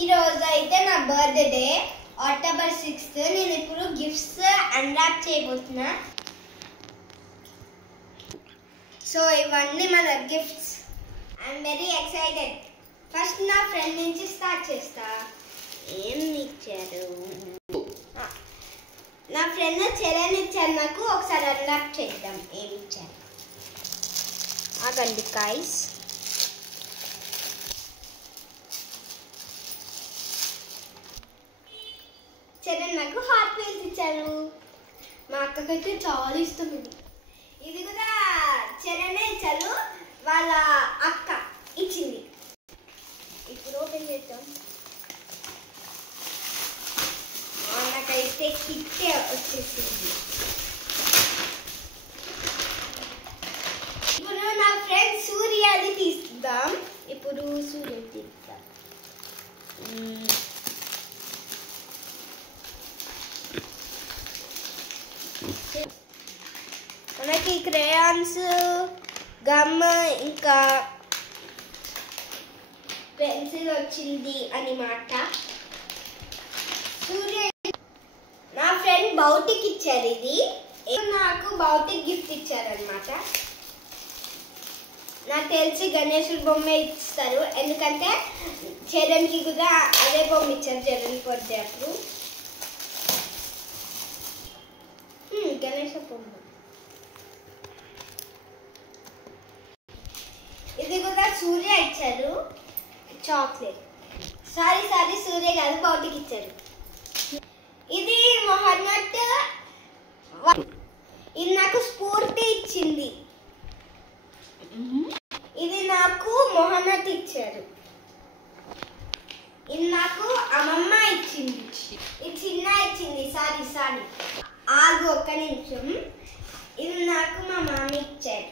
ఈ రోజు అయితే నా బర్త్డే అక్టోబర్ 6th. నేను ఇప్పుడు గిఫ్ట్స్ అన్రాప్ చేయబోతున్నా. సో ఇవన్నీ మన gifts. I'm very excited. First నా ఫ్రెండ్ నుంచి స్టార్ట్ చేస్తా. ఏం ఇచ్చారు? నా ఫ్రెండ్ చరణ్ ఇచ్చారు నాకు. ఒకసారి అన్రాప్ చేద్దాం. ఏమి ఇచ్చారు? ఆగండి గైస్. చరణ్ నాకు హాట్ వీల్స్ ఇచ్చారు. మా అక్కకైతే చాలా ఇష్టం ఇది. ఇది కూడా చరణ్ ఇచ్చారు, వాళ్ళ అక్క ఇచ్చింది. ఇప్పుడు ఓపెన్ చేద్దాం. నాకైతే కిట్టే వచ్చేసింది. ఇప్పుడు నా ఫ్రెండ్ సూర్యది తీద్దాం. ఇప్పుడు సూర్య తీద్దాం. మనకి క్రేయాన్స్, గమ్, ఇంకా పెన్సిల్ వచ్చింది అన్నమాట. సూర్య నా ఫ్రెండ్ భౌతిక్ ఇచ్చారు. ఇది నాకు భౌతిక్ గిఫ్ట్ ఇచ్చారనమాట. నాకు తెలిసి గణేశుడి బొమ్మ ఇస్తారు, ఎందుకంటే చరణ్కి కూడా అదే బొమ్మ ఇచ్చారు. చరణ్ బర్త్డే అప్పుడు గణేశ బొమ్మ. ఇది కూడా సూర్య ఇచ్చారు, చాక్లెట్. సారీ సూర్య కాదు, భౌతిక్ ఇచ్చారు. ఇది మొహన్నట్. ఇది నాకు స్ఫూర్తి ఇచ్చింది. ఇది నాకు మొహన్నట్ ఇచ్చారు. ఇది నాకు అమ్మమ్మ ఇచ్చింది. ఇది చిన్న ఇచ్చింది. సారీ ఆగు ఒక్క నిమిషం. ఇది నాకు మా మామీ ఇచ్చారు.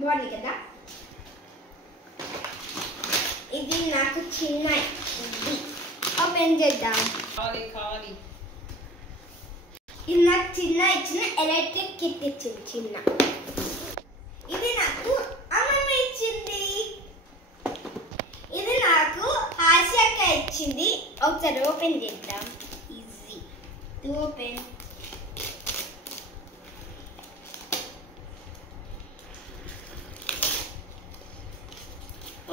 బాగుంది కదా. ఇది నాకు చిన్న ఓపెన్ చేద్దాం. ఇది నాకు చిన్న ఇచ్చిన ఎలక్ట్రిక్ కిట్ ఇచ్చింది. చిన్న ఇది నాకు అమ్మమ్మ ఇచ్చింది. ఇది నాకు ఆశక్క ఇచ్చింది. ఒకసారి ఓపెన్ చేద్దాం. Easy open.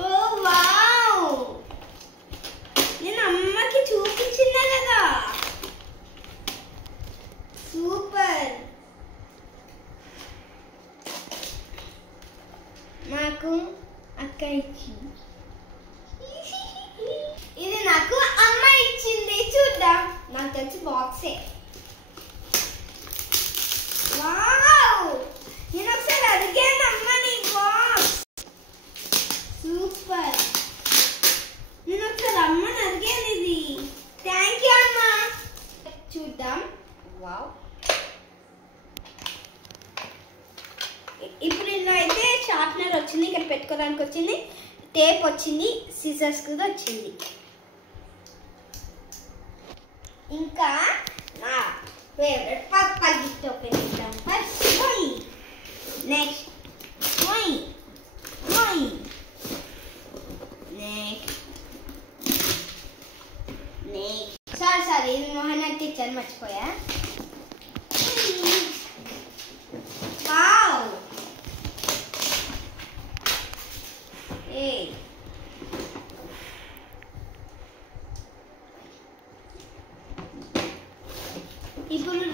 ఓ వావ్, నేను అమ్మకి చూపించిందా కదా. సూపర్. నాకు అక్క ఇచ్చింది. ఇది నాకు అమ్మ ఇచ్చింది. చూద్దాం. నాకు తెలిసి బాక్సే. వావ్, నేను ఒకసారి అడిగాను అమ్మని బాక్స్. సూపర్. నేను ఒకసారి అమ్మని అడిగాను ఇది. థ్యాంక్ యూ అమ్మ. చూద్దాం. వావ్. ఇప్పుడు ఇలా అయితే షార్ప్నర్ వచ్చింది, ఇక్కడ పెట్టుకోవడానికి వచ్చింది, టేప్ వచ్చింది, సిజర్స్ కూడా వచ్చింది. ఇంకా నా ఫేవరెట్ పప్ప గిఫ్ట్ ఓపెన్ చేద్దాం. ఫస్ట్ నెక్స్ట్ సారీ ఇది మొహన్నట్ ఇచ్చాను, మర్చిపోయా. వావ్. ఇప్పుడు